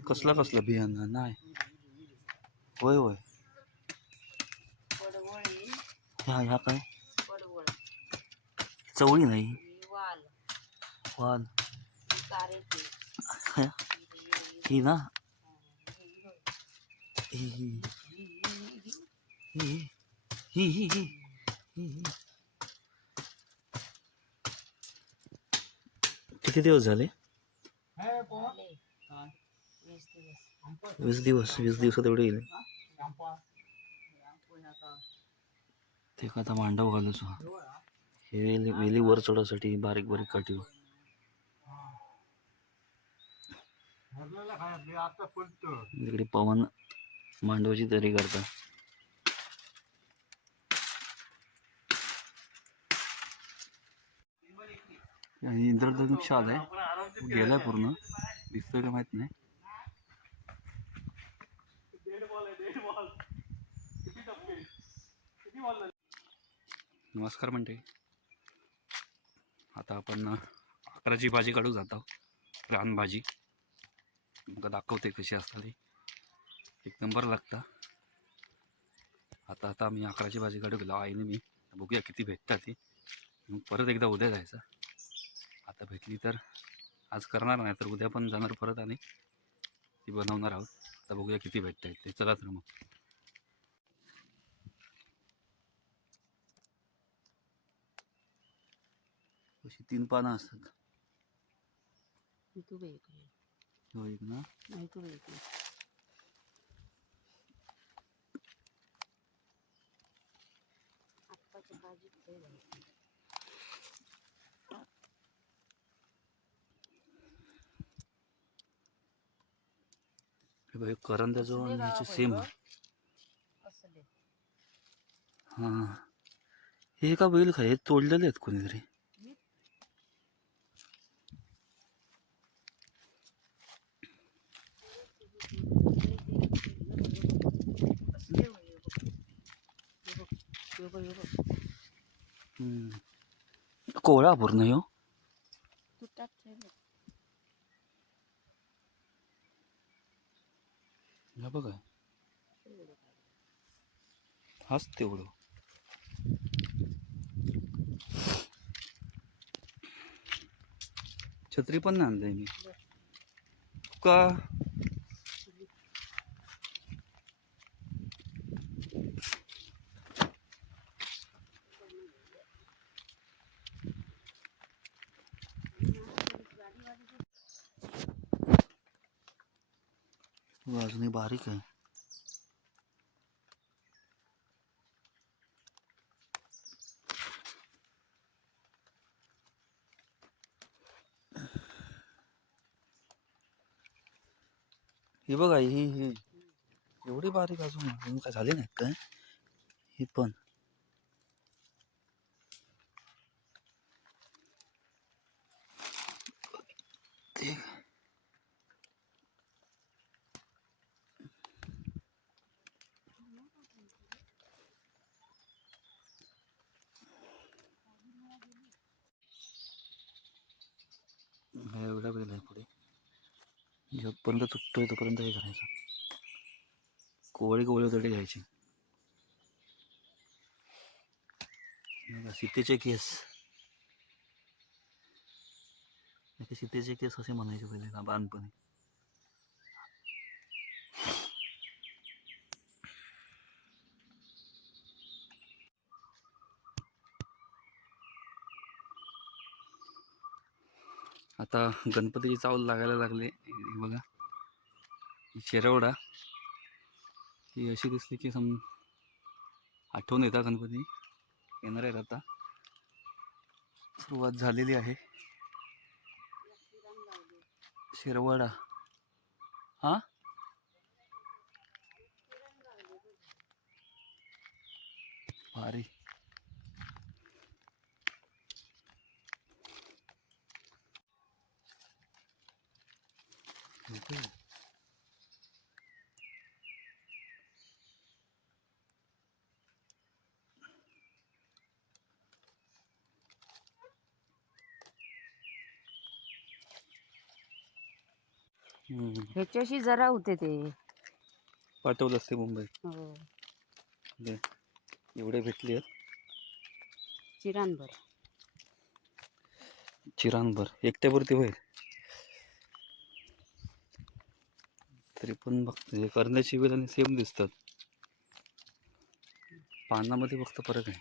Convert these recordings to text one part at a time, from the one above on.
कसला कसला बियाणं? नाही. होय होय. ह्या ह्या काय? चवळी नाही. वाल. ही ना? ही. किती दिवस झाले? वीस दिवस वीस दिवसात एवढे येईल ते का आता मांडव घालूच हे. वेली वेली वर चढासाठी बारीक बारीक काठी. तिकडे पवन मांडवाची तयारी करता. आणि इंद्रधनुष्य आलाय. गेलाय पूर्ण. दिसतोय का माहीत नाही. नमस्कार म्हणते आता आपण अकराची भाजी काढू जात आहोत. रान भाजी. मग दाखवते कशी असतात ती एक नंबर लागता. आता आता मी अकराची भाजी काढू गेलो आईने मी. बघूया किती भेटतात ती. मग परत एकदा उद्या जायचं. आता भेटली तर आज करणार नाही तर उद्या पण जाणार परत आणि ती बनवणार आहोत. आता बघूया किती भेटत आहेत ते. चला तर मग. अशी तीन पानं असतात. हो एक ना? करंद्याजवळ ह्याचे सेम. हां. हे का बैल खा हे तोडलेले आहेत कोणीतरी? कोळा पूर्ण येऊ तू बघ. हाच तेवढ. छत्री पण आणलंय मी. का? अजूनही बारीक है ही ही ही एवढी बारीक अजून अजून काय नाही काय ही पण. जोपर्यंत तुटतोय तोपर्यंत हे करायचं. कोवळी कोवळी तरी घ्यायची सीतेचे केस. सीतेचे केस असे म्हणायचे पहिले ना आता गणपतीची चावल लागायला लागले. बघा. शेरवडा ही अशी दिसली की सम आठवण येतात गणपती. येणार आहेत आता. सुरुवात झालेली आहे. शेरवडा. हा? भारी. ह्याच्याशी जरा होते ते. पाठवलं असते मुंबईत. हो. दे. एवढे भेटले आहेत. चिरांभर चिरांभर एकट्यापुरती होईल. तरी पण बघ हे करण्याची वेळ आणि सेम दिसतात. पानामध्ये फक्त फरक आहे.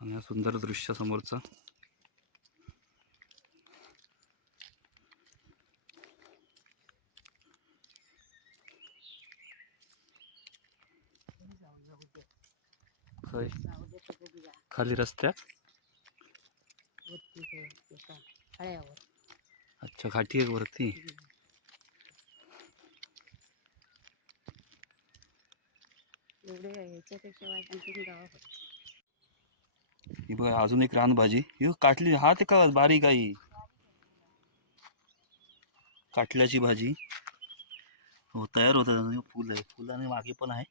आणि हा सुंदर दृश्य समोरचा. खय खाली रस्त्यात? अच्छा घाटी आहे वरती ही बघा अजून एक रानभाजी. ही काटली हा ते का बारीक आई काटल्याची भाजी. हो तयार होत. फुल आहे. फुल आणि मागे पण आहे.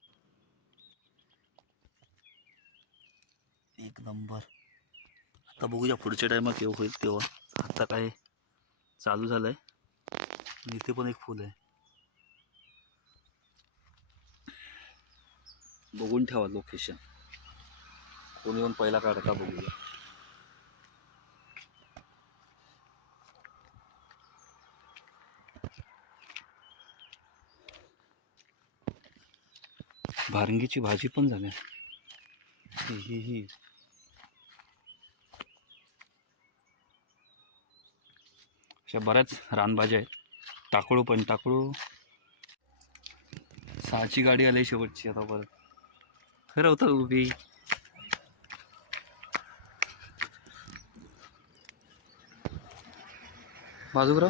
एक नंबर. आता बघूया पुढच्या टायमात केव्हा होईल तेव्हा. आता काय चालू झालंय. आणि इथे पण एक फुल आहे. बघून ठेवा लोकेशन कोणी येऊन पहिला काढता बघूया. भारंगीची भाजी पण झाली. ही ही. अशा बऱ्याच रानभाज्या आहेत. टाकळू पण टाकळू. सहाची गाडी आली शेवटची आता परत. खरं होतं उभी? बाजूराव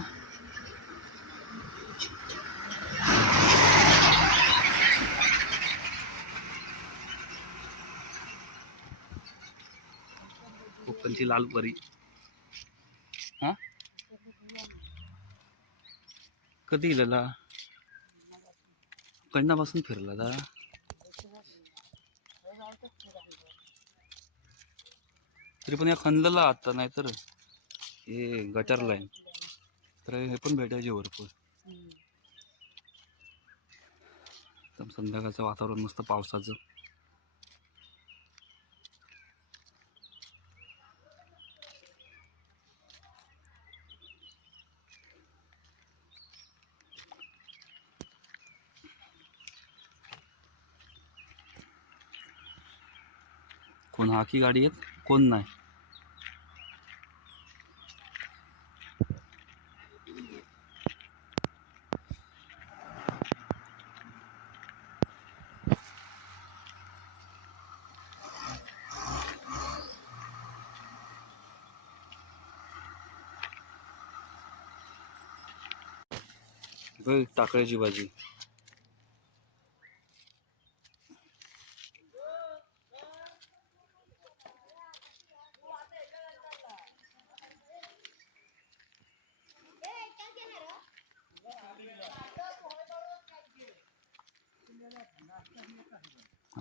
कोकणची लाल परी. कधी गेलेला? कंडापासून फिरला दा? तरी पण या खणलेला आता नाहीतर हे गटरला आहे तर हे पण भेटायचे भरपूर. एकदम संध्याकाळचं वातावरण मस्त पावसाचं. कोण? हा की गाडी आहेत कोण नाही? टाकळ्याची भाजी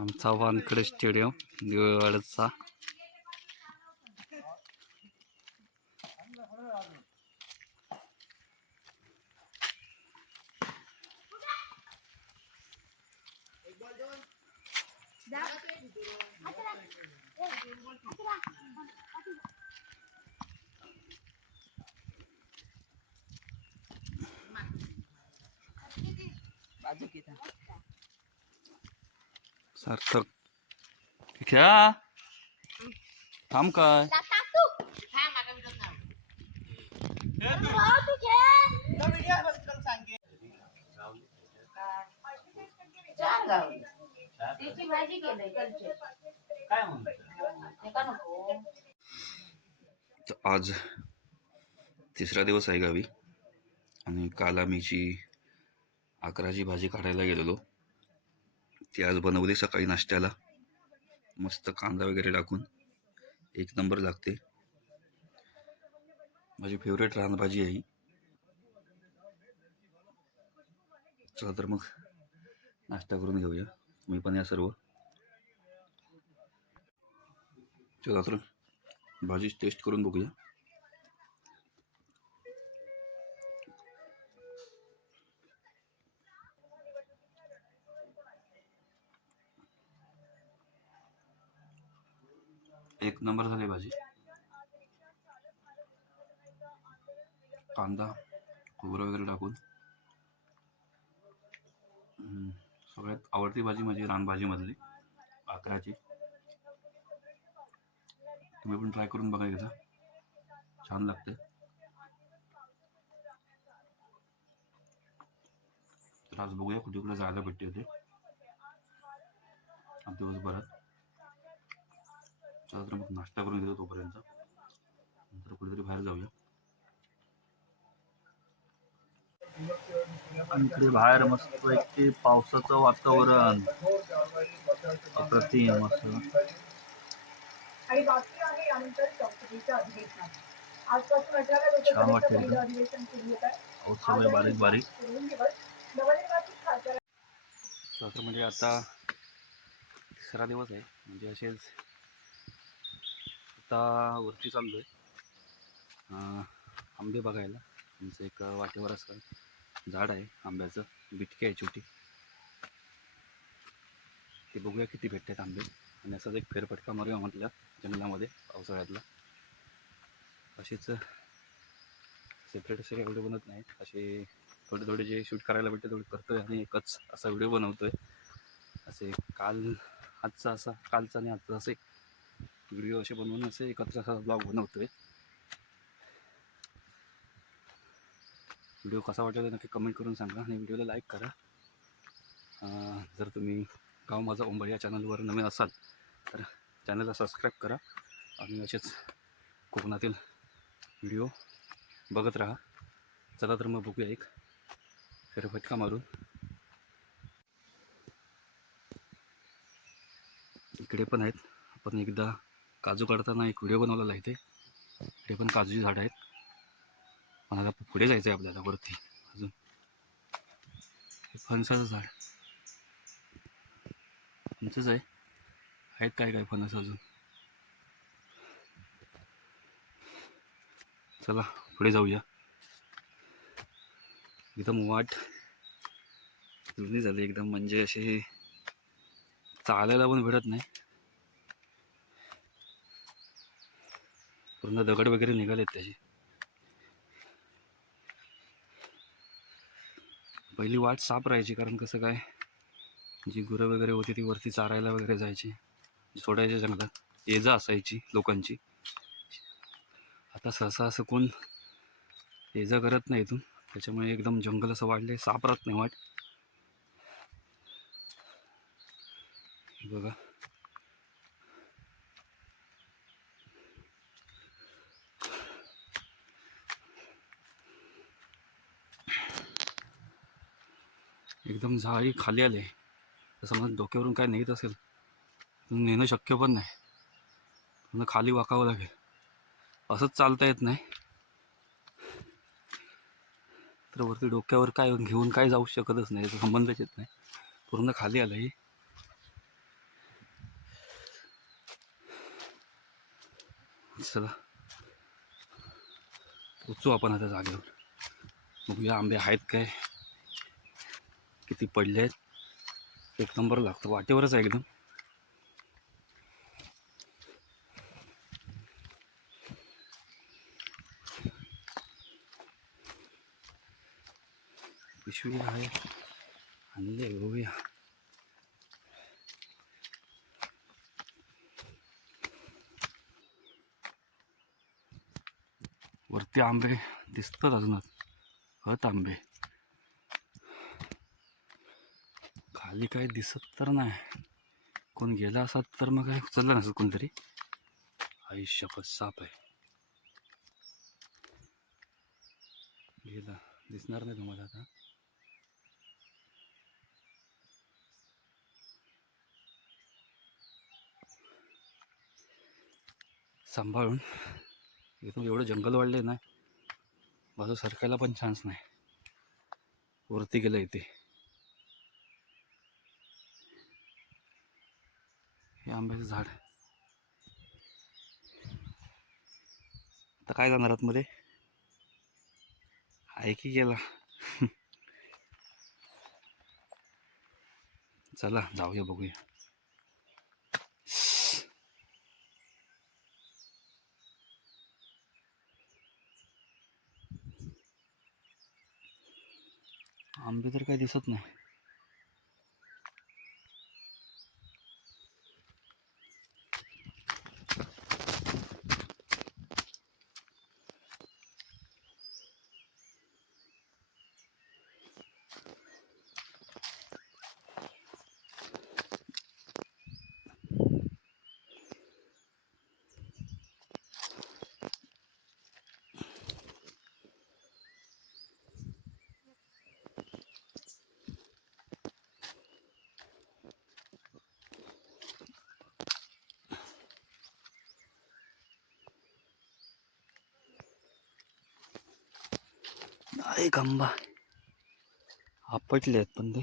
आमचा वानकडे स्टेडियम दिवेवाड्याचा बाजू किती सार्थक खेळा. थांब काय. त्याची भाजी केलंय तर आज तिसरा दिवस आहे गावी. आणि काल आम्ही जी अकराची भाजी काढायला गेलेलो ती आज बनवली सकाळी नाश्त्याला. मस्त कांदा वगैरे टाकून एक नंबर लागते. माझी फेवरेट रानभाजी आहे चला तर मग नाश्ता करून घेऊया. मी पण या सर्व. चला तर भाजी टेस्ट करून बघूया. एक नंबर झाली भाजी. कांदा खोबरं वगैरे टाकून. सगळ्यात आवडती भाजी म्हणजे माझी रानभाजीमधली आकराची तुम्ही पण ट्राय करून बघा एकदा. छान लागते. तर आज बघूया कुठे कुठे जायला भेटते होते दिवसभरात. चला तर मग नाश्ता करून घेतो तोपर्यंत. नंतर कुठेतरी बाहेर जाऊया. इकडे बाहेर मस्त ते पावसाचं वातावरण. अप्रतिम असं छान वाटते आहे बारीक बारीक. दोन म्हणजे आता तिसरा दिवस आहे. म्हणजे असेच आत्ता वरती चाललो आहे आंबे बघायला. आमचं एक वाटेवर असं झाड आहे आंब्याचं. बिटकी आहे छोटी. ते बघूया किती भेटतात आंबे. आणि असाच एक फेरफटका मारूया म्हटलं जंगलामध्ये पावसाळ्यातला. असेच सेपरेट असे काही व्हिडिओ बनत नाहीत. असे थोडे थोडे जे शूट करायला भेटते तेवढे करतोय आणि एकच असा व्हिडिओ बनवतोय. असे काल आजचा असा कालचा आणि आजचा असे व्हिडिओ असे बनवून असे एकत्र असा ब्लॉग बनवतोय. व्हिडिओ कसा वाटला नक्की कमेंट करून सांगा आणि व्हिडिओला लाईक करा. जर तुम्ही गाव माझा ओंबळ या चॅनलवर नवीन असाल तर चॅनलला सबस्क्राईब करा आणि असेच कोकणातील व्हिडिओ बघत राहा. चला तर मग बघूया एक फेरफटका मारून. इकडे पण आहेत. आपण एकदा काजू काढताना एक व्हिडिओ बनवलेला आहे इथे. पण काजूची झाडं आहेत. पण आता पुढे जायचं आहे आपल्याला वरती अजून. फणसाचं झाड. फणसच आहे. आहेत काय काय फणस अजून? चला पुढे जाऊया. एकदम वाट. जुनी झाली एकदम. म्हणजे असे चालायला पण भेटत नाही. पूर्ण दगड वगैरे निघालेत त्याचे. पहिली वाट साफ राहायची कारण कसं काय जी गुरं वगैरे होती ती वरती चारायला वगैरे जायची सोडायच्या जंगलात ये जा असायची लोकांची. आता सहसा असं कोण ये जा करत नाही इथून. त्याच्यामुळे एकदम जंगल असं वाढले साफ राहत नाही वाट. बघा. एकदम झाळी खाली आले तर समजा डोक्यावरून काय नेत असेल नेणं शक्य पण नाही. पुन्हा खाली वाकावं लागेल. असंच चालता येत नाही. तर वरती डोक्यावर काय घेऊन काय जाऊ शकतच नाही याचा संबंधच येत नाही. पूर्ण खाली आलं ही. चला. उचू आपण आता जागेवर. बघूया आंबे आहेत काय. किती पडले आहेत? एक नंबर लागतो. वाटेवरच आहे एकदम. पिशवी आहे. आणले घेऊया वरती आंबे दिसतात अजूनच हत आंबे. खाली काही दिसत तर नाही. कोण गेला असत तर मग काय चालला नसत कोणतरी? आयुष्यपत साप आहे. गेला. दिसणार नाही तुम्हाला आता? सांभाळून. एकदम एवढं जंगल वाढले ना बाजू सरकायला पण चान्स नाही. वरती गेलं इथे. आंब्याचं झाड आता काय जाणार आतमध्ये? आहे की गेला? चला जाऊया बघूया. आंबे तर काही दिसत नाही. एक आंबा आपटले आहेत पण ते.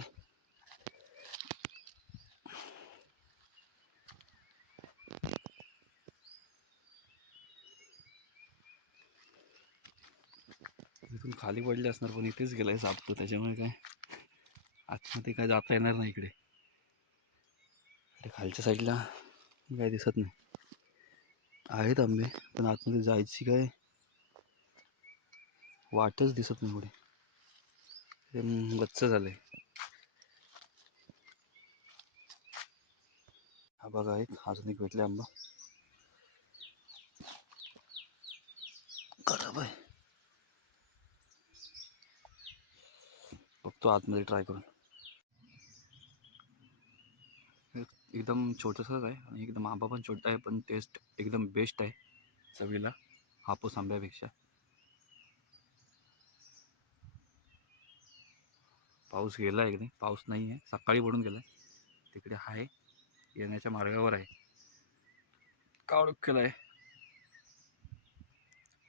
इथून खाली पडले असणार पण इथेच गेलाय सापतो त्याच्यामुळे काय? आतमध्ये काय जाता येणार नाही इकडे. इकडे खालच्या साईडला काय दिसत नाही. आहेत आंबे पण आतमध्ये जायची काय? वाटच दिसत नाही पुढे गच्च झालंय. हा बघा एक अजून एक भेटला आंबा. खराब आहे. बघतो आतमध्ये ट्राय करून. एकदम छोटंसंच आहे आणि एकदम आंबा पण छोटा आहे पण टेस्ट एकदम बेस्ट आहे. चवीला. हापूस आंब्यापेक्षा. पाऊस गेला आहे की नाही? पाऊस नाही आहे. सकाळी पडून गेला आहे. तिकडे आहे. येण्याच्या मार्गावर आहे. कावडक केला आहे?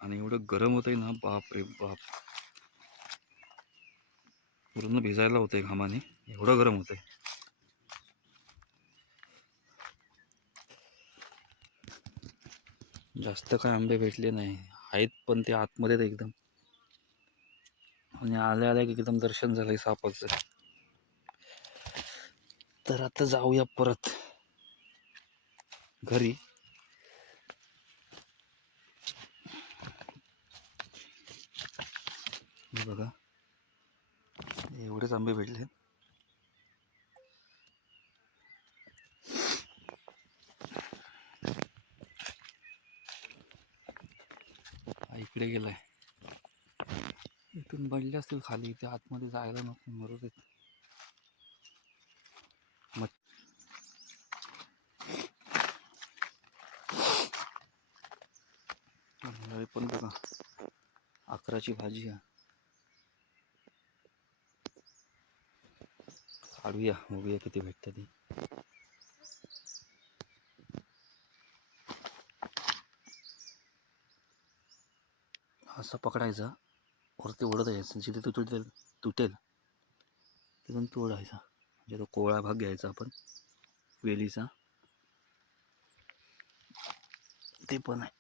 आणि एवढं गरम होतंय ना बाप रे बाप. पूर्ण भिजायला होतंय घामाने. एवढं गरम होतंय. जास्त काय आंबे भेटले नाही. आहेत पण ते आतमध्ये एकदम. आणि आल्या आल्या की एकदम दर्शन झालंय सापाचं. तर आता जाऊया परत घरी. बघा. एवढेच आंबे भेटले. इकडे गेलाय. इथून बनले असतील खाली ते आतमध्ये जायला नको मरू देत पण बघा अकराची भाजी आहे. काढूया बघूया किती भेटतं ती. असं पकडायचं. वरती ओढत यायचं जिथे तो तुटेल. तुटेल तिथून तोडायचा म्हणजे तो कोवळा भाग घ्यायचा आपण वेलीचा. ते पण आहे.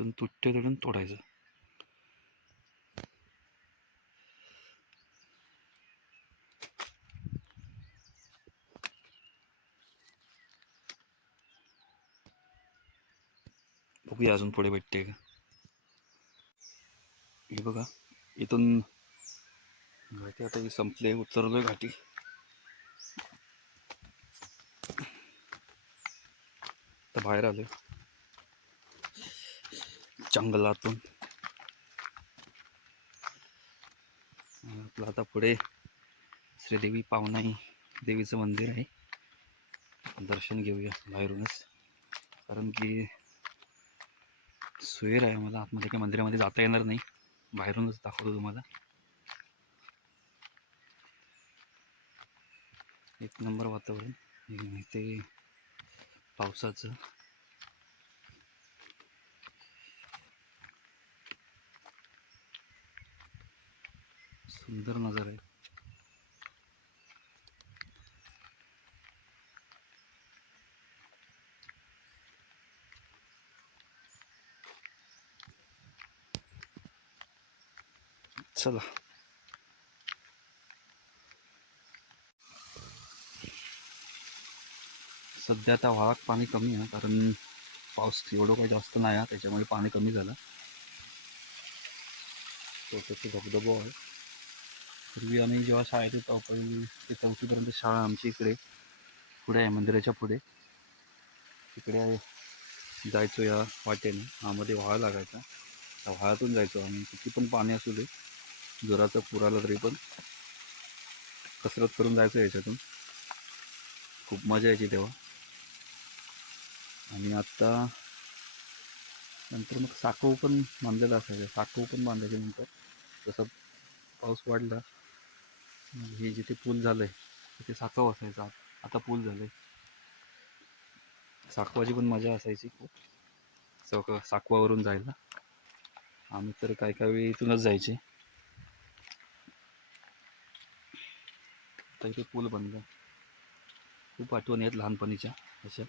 इथून तुटते तिथून तोडायचं. बघूया अजून पुढे भेटते का. हे बघा इथून घाटी आता ही संपले उतरलोय घाटी. तर बाहेर आलोय. जंगलातून. आपलं आता पुढे श्रीदेवी पावनाई देवीचं मंदिर आहे. दर्शन घेऊया बाहेरूनच. कारण की सुयर आहे मला आतमध्ये काही मंदिरामध्ये जाता येणार नाही. बाहेरूनच दाखवतो तुम्हाला. एक नंबर वातावरण. ते पावसाचं सुंदर नजर आहे. चला. सध्या त्या वाळात पाणी कमी आहे कारण पाऊस एवढं काही जास्त नाही आहे त्याच्यामुळे पाणी कमी झालं. छोटंसं धबधबो आहे. पूर्वी आम्ही जेव्हा शाळेत होतो पहिली ते चौथीपर्यंत शाळा आमची इकडे पुढे आहे मंदिराच्या पुढे. तिकडे आहे जायचो या वाटेने. आमध्ये व्हाळा लागायचा. त्या व्हाळातून जायचो आम्ही. किती पण पाणी असू दे जोराचं पूर आलं तरी पण कसरत करून जायचो याच्यातून. खूप मजा यायची तेव्हा. आणि आत्ता नंतर मग साकव पण बांधलेलं असायचं. साकव पण बांधायचे नंतर. जसं पाऊस वाढला हे जिथे पूल झालं आहे तिथे साखव असायचा आता पूल झालं आहे साखवाची पण मजा असायची खूप. चौक साखवावरून जायला. आम्ही तर काही काही वेळी इथूनच जायचे. तर इथे पूल बनला खूप आठवण आहेत लहानपणीच्या अशा.